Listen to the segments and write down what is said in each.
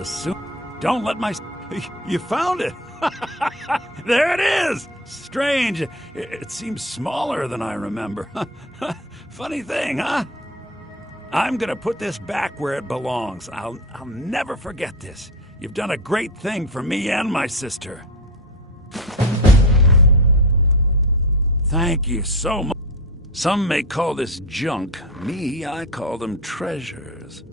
assume. Don't let my... You found it! There it is! Strange. It seems smaller than I remember. Funny thing, huh? I'm gonna put this back where it belongs. I'll never forget this. You've done a great thing for me and my sister. Thank you so much. Some may call this junk. Me, I call them treasures.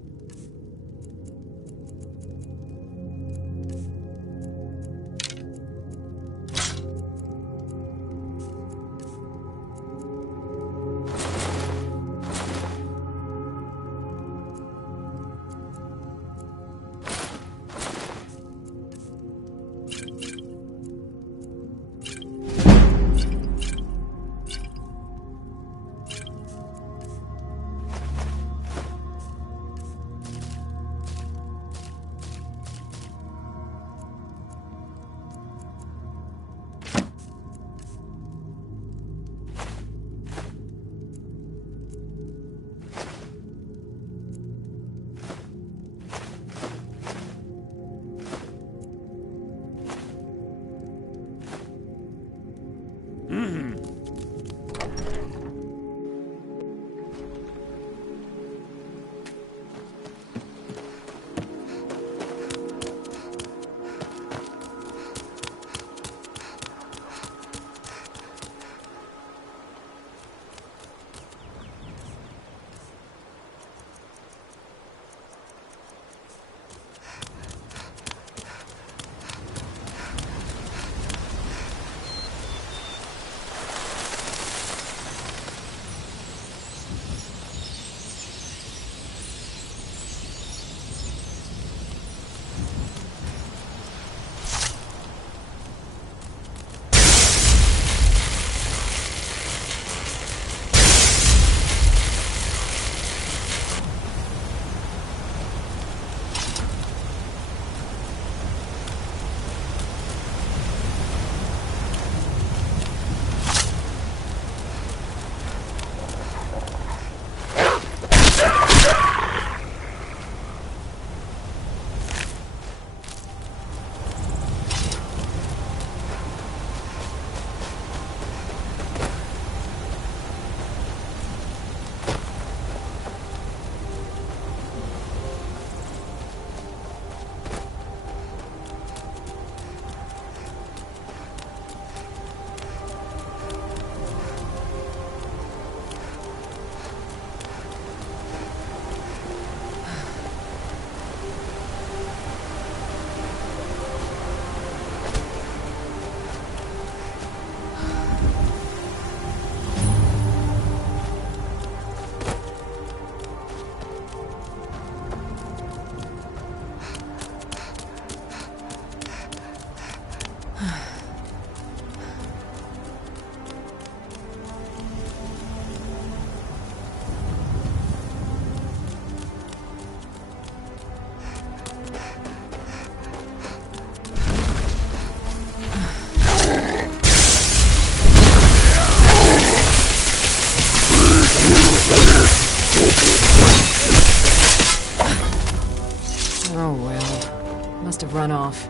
Must have run off.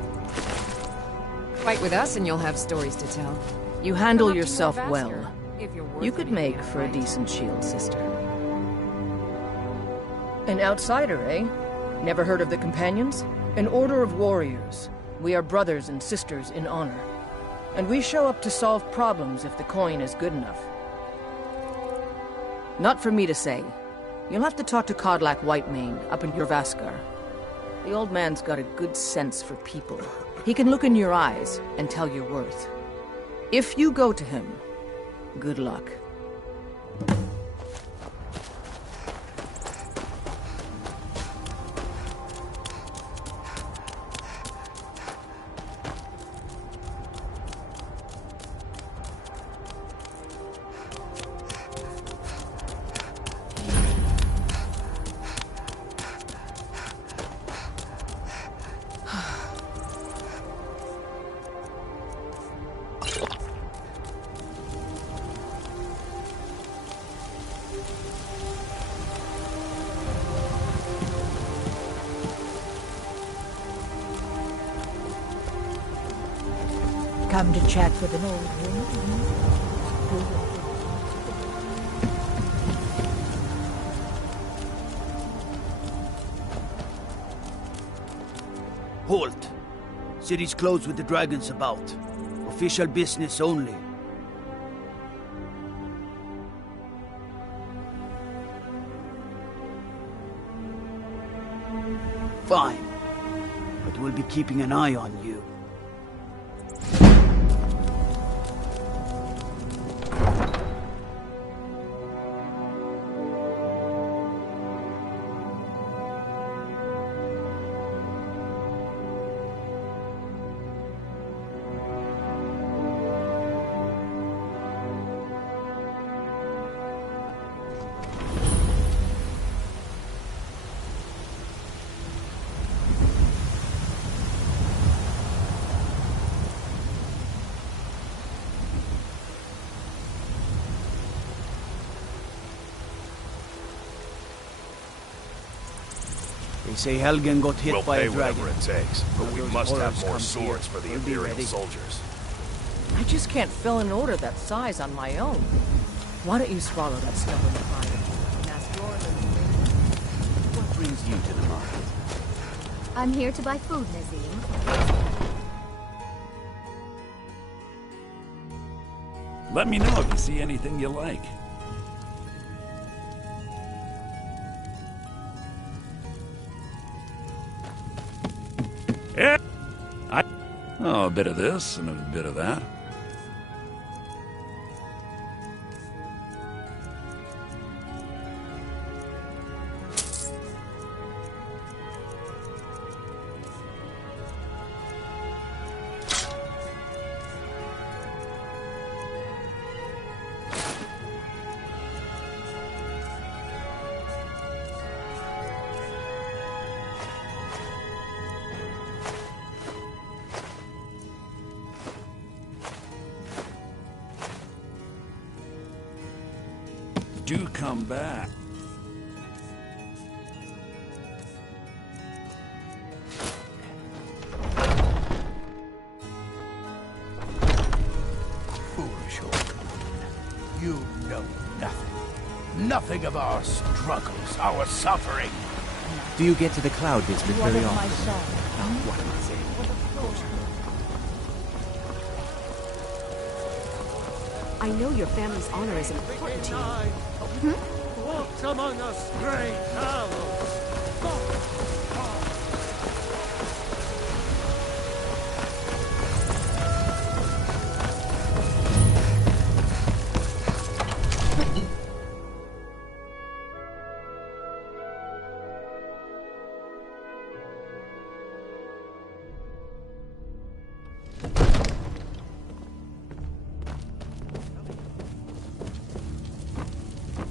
Fight with us and you'll have stories to tell. You handle yourself well. You could make for a decent shield sister. An outsider, eh? Never heard of the Companions? An order of warriors. We are brothers and sisters in honor. And we show up to solve problems if the coin is good enough. Not for me to say. You'll have to talk to Kodlak Whitemane up in Jorvaskar. The old man's got a good sense for people. He can look in your eyes and tell your worth. If you go to him, good luck. come to chat with an old woman? Halt! City's closed with the dragons about. Official business only. Fine. But we'll be keeping an eye on you. They say Helgen got hit We'll by pay a dragon. whatever it takes, but we Those must have horrors more come swords here. for the We'll be Imperial ready. soldiers. I just can't fill an order that size on my own. Why don't you swallow that stubborn pride? And ask What brings you to the market? I'm here to buy food, Nazim. Let me know if you see anything you like. Yeah. Oh, a bit of this and a bit of that. Do come back. Foolish old woman. You know nothing. Nothing of our struggles, our suffering. Do you get to the Cloud District very often? My son. What am I saying? I know your family's honor is important to you. Walks among us, great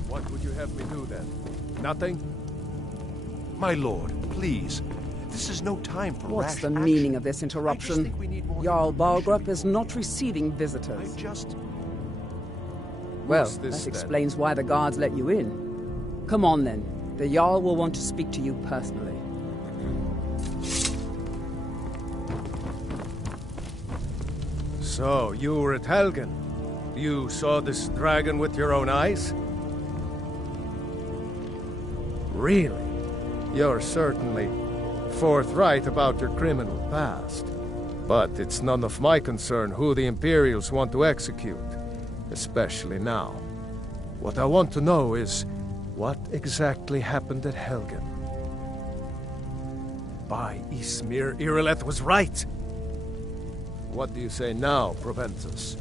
What would you have me do then? Nothing? My lord, please. This is no time for What's rash the action. meaning of this I just interruption? think we need more Jarl information. Balgrup is not receiving visitors. I just... Well, Who's this, that then? explains why the guards let you in. Come on, then. The Jarl will want to speak to you personally. So, you were at Helgen. You saw this dragon with your own eyes? Really? You're certainly forthright about your criminal past. But it's none of my concern who the Imperials want to execute, especially now. What I want to know is, what exactly happened at Helgen? By Ysmir, Irileth was right! What do you say now, Proventus?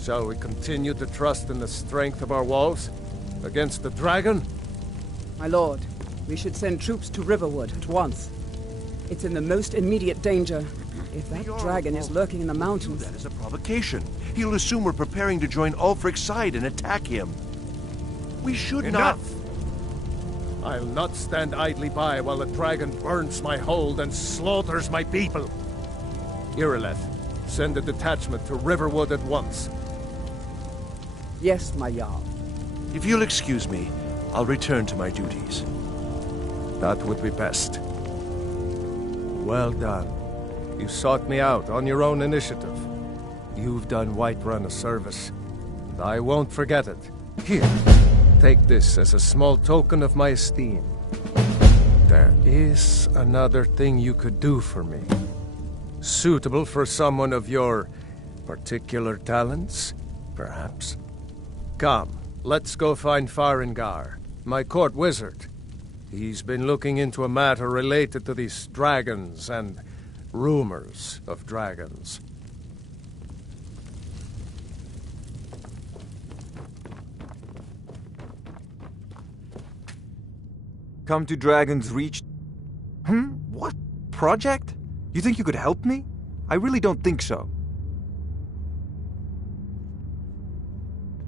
Shall we continue to trust in the strength of our walls? Against the dragon? My lord, we should send troops to Riverwood at once. It's in the most immediate danger. If that dragon is lurking in the mountains... That is a provocation. He'll assume we're preparing to join Ulfric's side and attack him. We should Enough! I'll not stand idly by while the dragon burns my hold and slaughters my people. Irileth, send a detachment to Riverwood at once. Yes, my Jarl. If you'll excuse me, I'll return to my duties. That would be best. Well done. You sought me out on your own initiative. You've done Whiterun a service, and I won't forget it. Here, take this as a small token of my esteem. There is another thing you could do for me. Suitable for someone of your particular talents, perhaps? Come, let's go find Farengar, my court wizard. He's been looking into a matter related to these dragons and rumors of dragons. Come to Dragon's Reach? What? Project? You think you could help me? I really don't think so.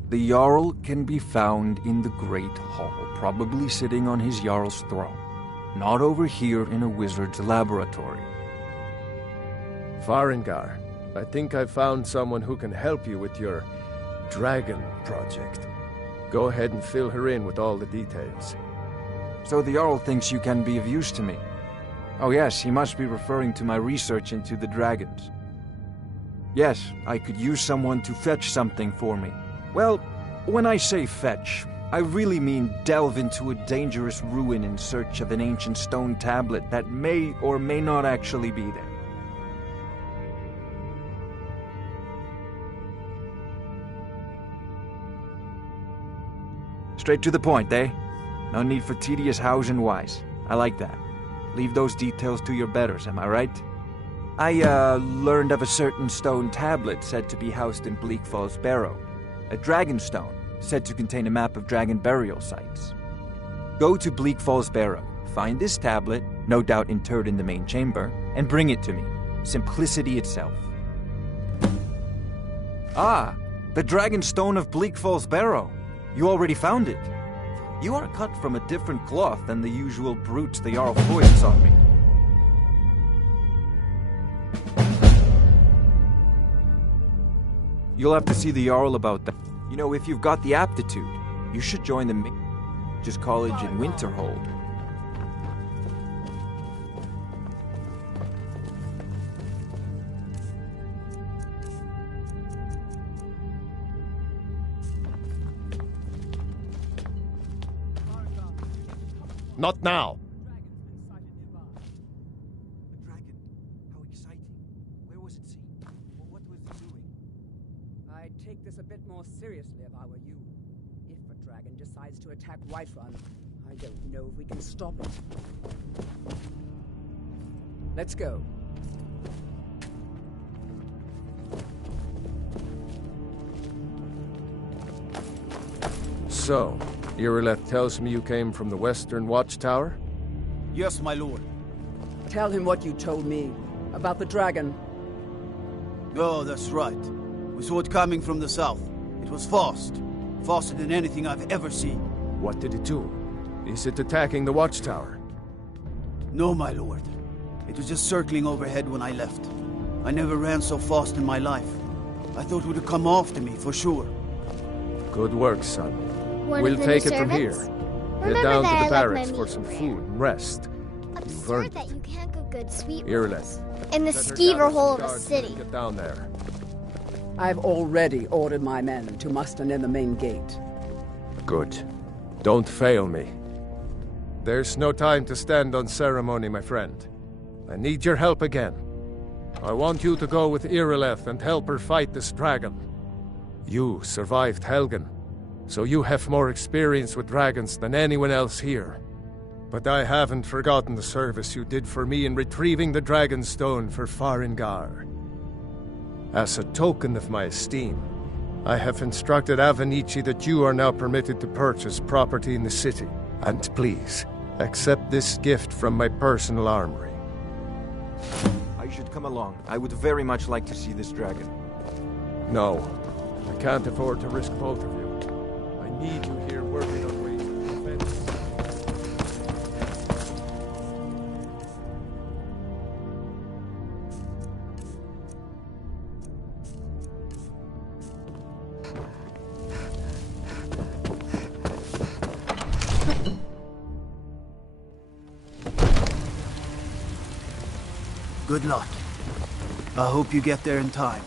The Jarl can be found in the Great Hall, probably sitting on his Jarl's throne. Not over here in a wizard's laboratory. Farengar, I think I found someone who can help you with your dragon project. Go ahead and fill her in with all the details. So the Jarl thinks you can be of use to me. Oh yes, he must be referring to my research into the dragons. Yes, I could use someone to fetch something for me. Well, when I say fetch, I really mean delve into a dangerous ruin in search of an ancient stone tablet that may or may not actually be there. Straight to the point, eh? No need for tedious hows and whys. I like that. Leave those details to your betters, am I right? I, learned of a certain stone tablet said to be housed in Bleak Falls Barrow. A dragon stone, said to contain a map of dragon burial sites. Go to Bleak Falls Barrow, find this tablet, no doubt interred in the main chamber, and bring it to me. Simplicity itself. Ah, the dragon stone of Bleak Falls Barrow. You already found it. You are cut from a different cloth than the usual brutes the Jarl foists on me. You'll have to see the Jarl about that. You know, if you've got the aptitude, you should join the Mage's College in Winterhold. Not now. A dragon? How exciting. Where was it seen? Or what was it doing? I'd take this a bit more seriously if I were you. If a dragon decides to attack Whiterun, I don't know if we can stop it. Let's go. So, Irileth tells me you came from the Western Watchtower? Yes, my lord. Tell him what you told me about the dragon. Oh, that's right. We saw it coming from the south. It was fast. Faster than anything I've ever seen. What did it do? Is it attacking the Watchtower? No, my lord. It was just circling overhead when I left. I never ran so fast in my life. I thought it would have come after me, for sure. Good work, son. We'll take it from here. Head down to the barracks for some career. food and rest. You've earned Absurd that you can't cook good sweet Irileth. in the Set her skeever down as hole of a guard city. till we Get down there. I've already ordered my men to muster near the main gate. Good. Don't fail me. There's no time to stand on ceremony, my friend. I need your help again. I want you to go with Irileth and help her fight this dragon. You survived Helgen, so you have more experience with dragons than anyone else here. But I haven't forgotten the service you did for me in retrieving the Dragon Stone for Farengar. As a token of my esteem, I have instructed Avenici that you are now permitted to purchase property in the city. And please, accept this gift from my personal armory. I should come along. I would very much like to see this dragon. No, I can't afford to risk both of you. I need you here working on ways to prevent this. Good luck. I hope you get there in time.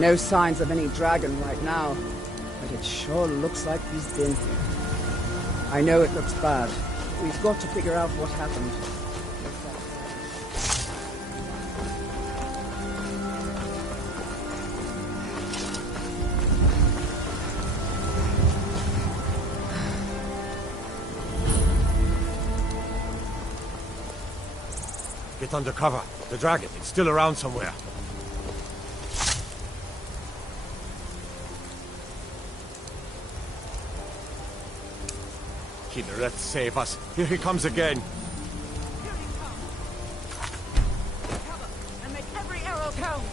No signs of any dragon right now, but it sure looks like he's been here. I know it looks bad. We've got to figure out what happened. Get under cover. The dragon, it's still around somewhere. Kinneret, save us. Here he comes again. Cover, and make every arrow count!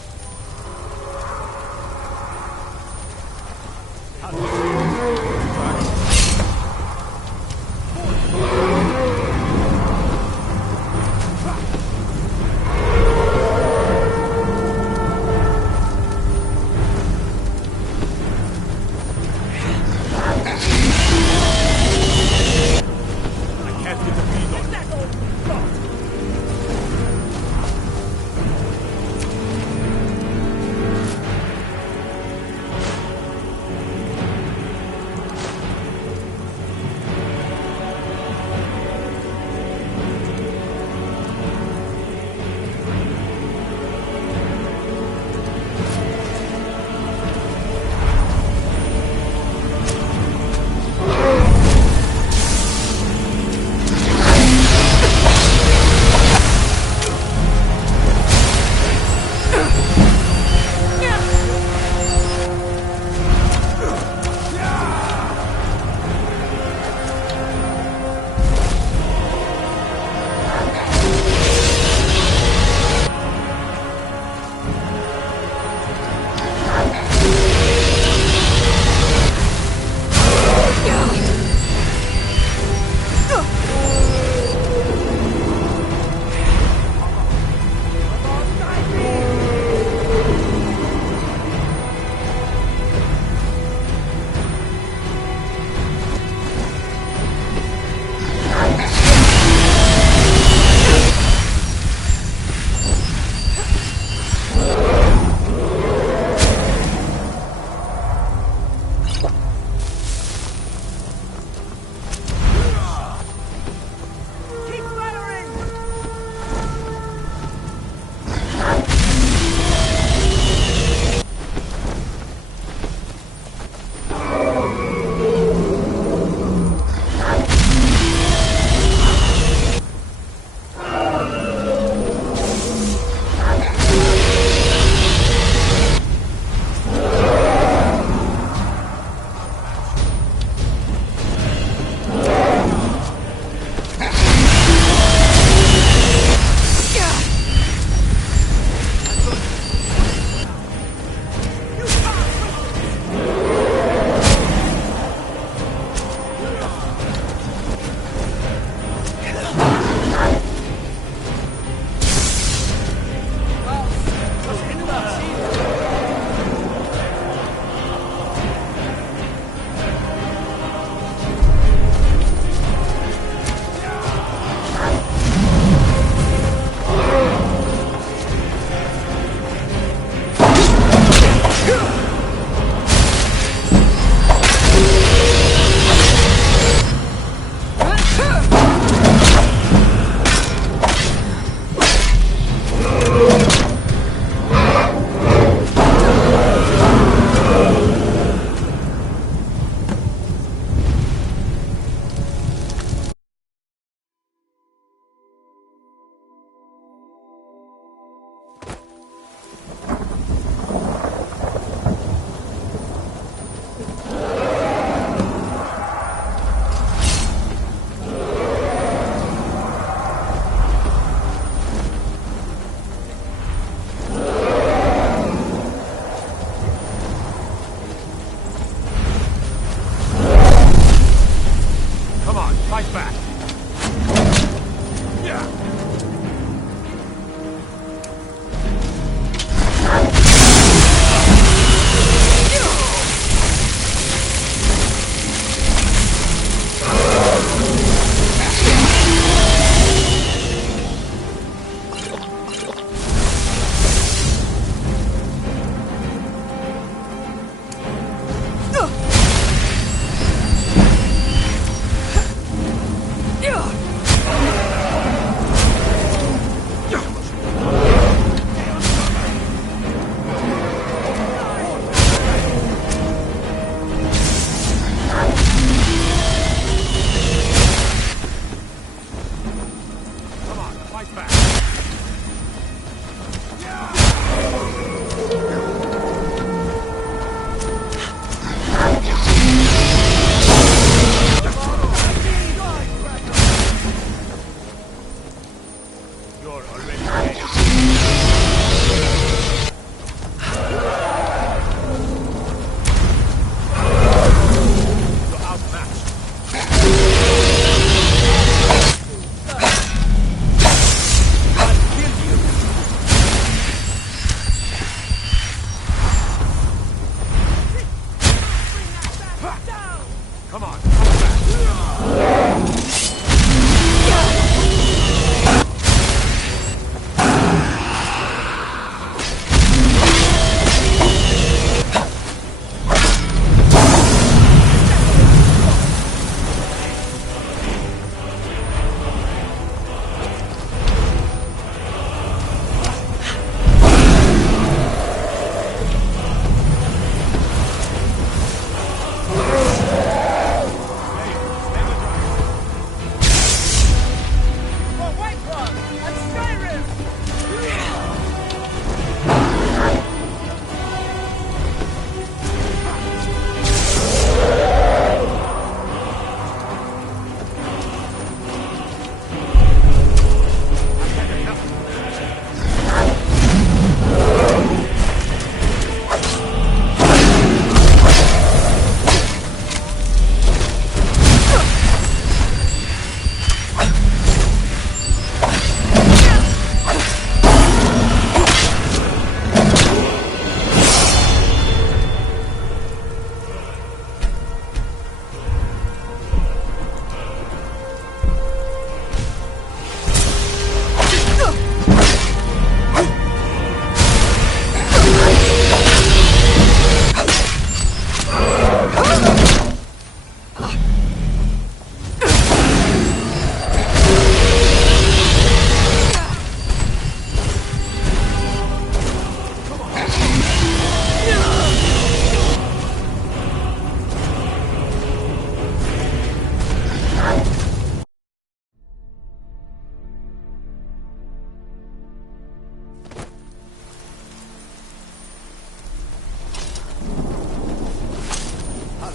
Come on, come back.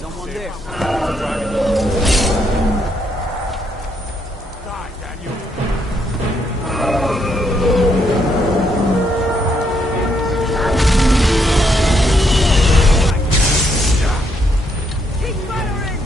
Someone there. Die, Daniel. Keep firing!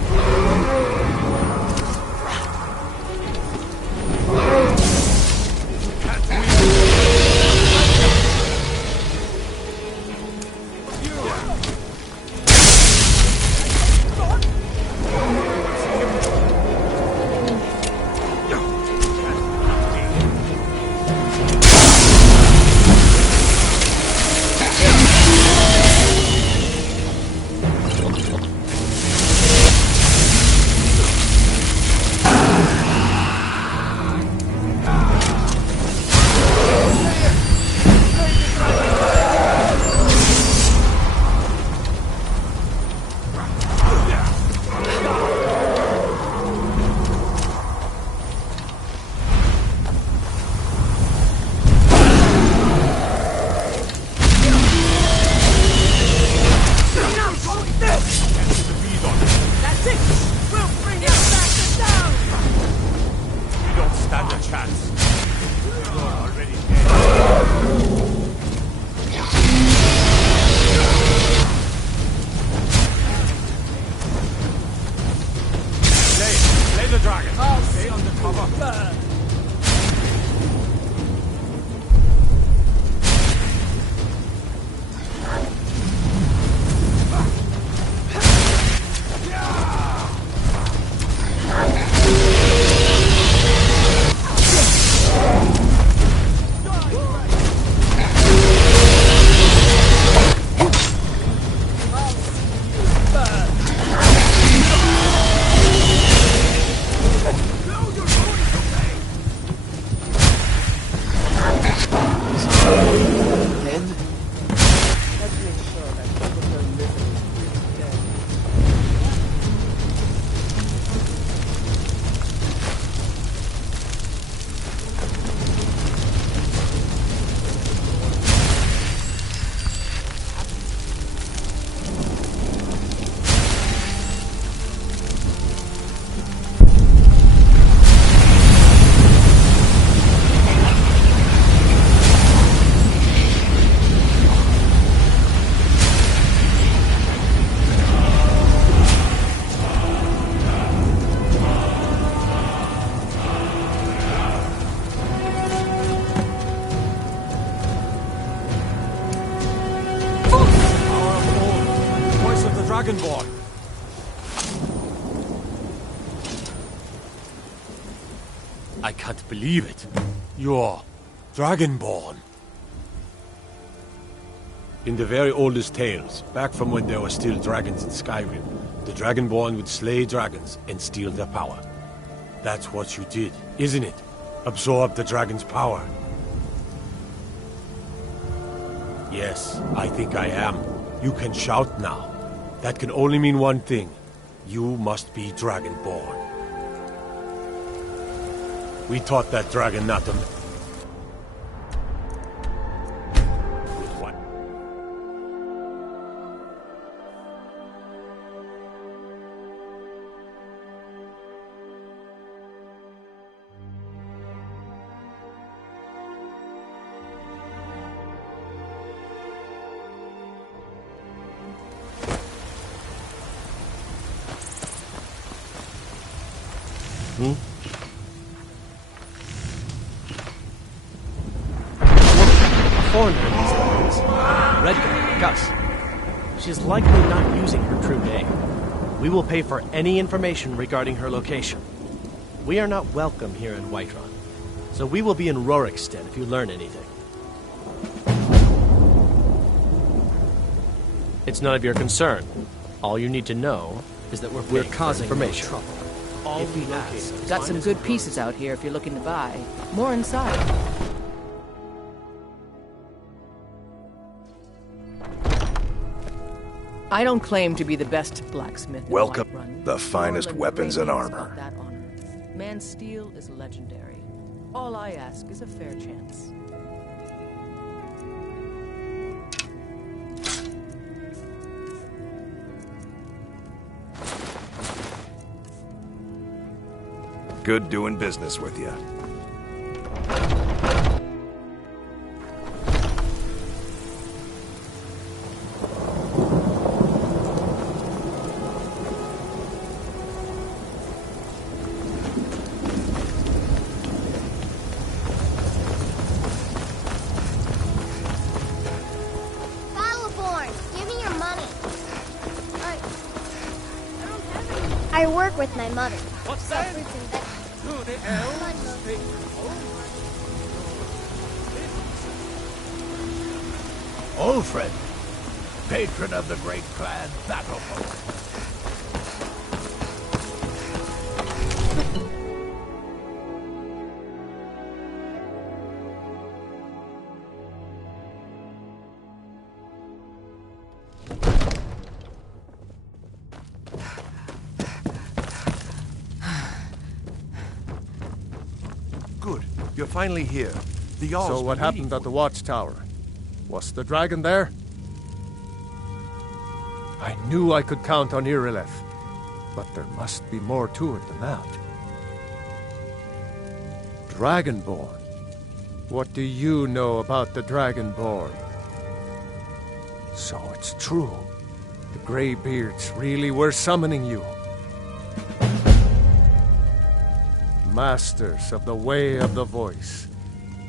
I can't believe it. You're Dragonborn. In the very oldest tales, back from when there were still dragons in Skyrim, the Dragonborn would slay dragons and steal their power. That's what you did, isn't it? Absorb the dragon's power. Yes, I think I am. You can shout now. That can only mean one thing. You must be Dragonborn. We taught that dragon not to... Foreigner in these lands. Red guy like us. She's likely not using her true name. We will pay for any information regarding her location. We are not welcome here in Whiterun, so we will be in Rorikstead if you learn anything. It's none of your concern. All you need to know is that we're causing information. trouble. All If we you ask is got some good pieces out here if you're looking to buy. More inside. I don't claim to be the best blacksmith in Welcome. Whiterun. The finest Orland weapons and raves armor. about that honor. Man's steel is legendary. All I ask is a fair chance. Good doing business with you. Battleborn, give me your money. I don't have any. I work with my mother. What's Sell that? fruits and vegetables. To the elves, Ulfred, patron of the great clan Battlefolk. Good. You're finally here. The Jarl's So what been waiting happened at the watchtower? Was the dragon there? I knew I could count on Irileth, but there must be more to it than that. Dragonborn? What do you know about the Dragonborn? So it's true. The Greybeards really were summoning you. Masters of the Way of the Voice.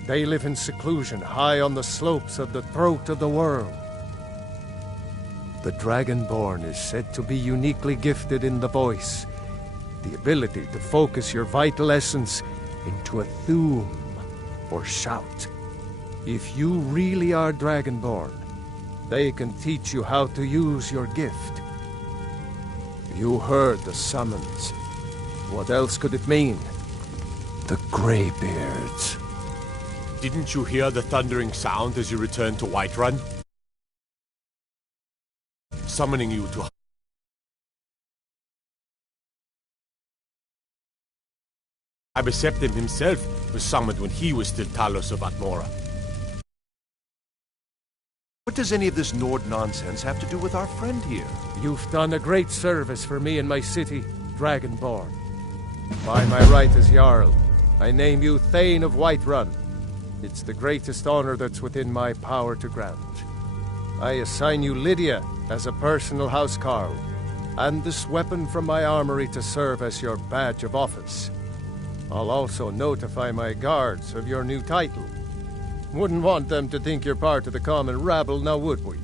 They live in seclusion high on the slopes of the throat of the world. The Dragonborn is said to be uniquely gifted in the voice, the ability to focus your vital essence into a thum, or shout. If you really are Dragonborn, they can teach you how to use your gift. You heard the summons. What else could it mean? The Greybeards. Didn't you hear the thundering sound as you returned to Whiterun? Summoning you to... Abiseptim himself was summoned when he was still Talos of Atmora. What does any of this Nord nonsense have to do with our friend here? You've done a great service for me and my city, Dragonborn. By my right as Jarl, I name you Thane of Whiterun. It's the greatest honor that's within my power to grant. I assign you Lydia as a personal housecarl, and this weapon from my armory to serve as your badge of office. I'll also notify my guards of your new title. Wouldn't want them to think you're part of the common rabble, now would we?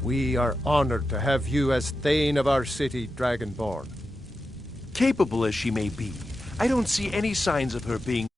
We are honored to have you as Thane of our city, Dragonborn. Capable as she may be, I don't see any signs of her being